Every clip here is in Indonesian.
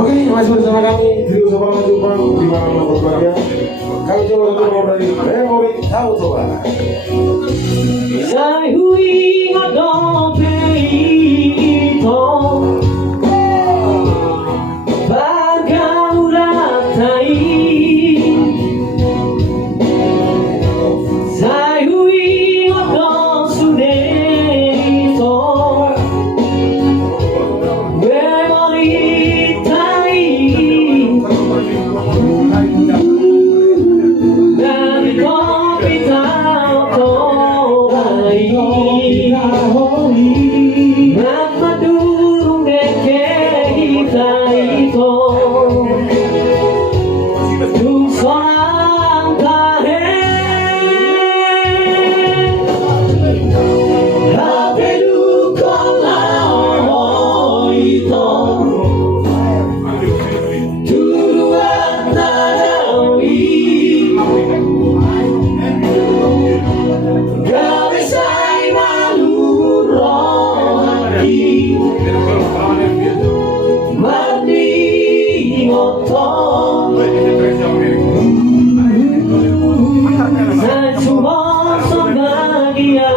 Oke, masih bersama kami di Situmorang di mana berbahagia. Kami coba untuk memulai memori tahu Toba. Sai hui ngadong peito Bagauratay Sai hui ngadong suneito Memori tay Dari kopi tau Namadurung deke kita ito Tung sorang tahe Hapedu kolao ito Turuan nadawi Gawe say maluro hati Mandi ngotong Sa semua sebagia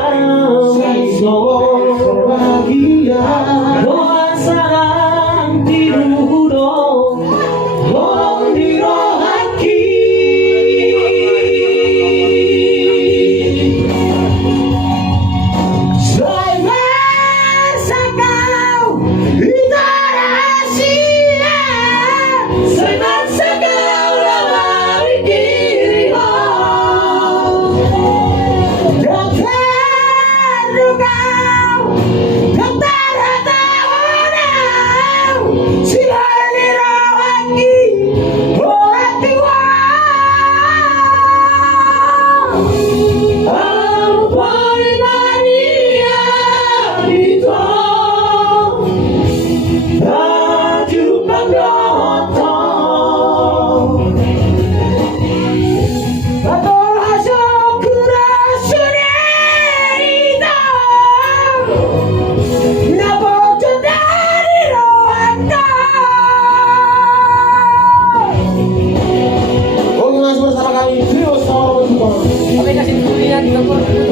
Doa sarang tirudo Holong dirohaki Toba.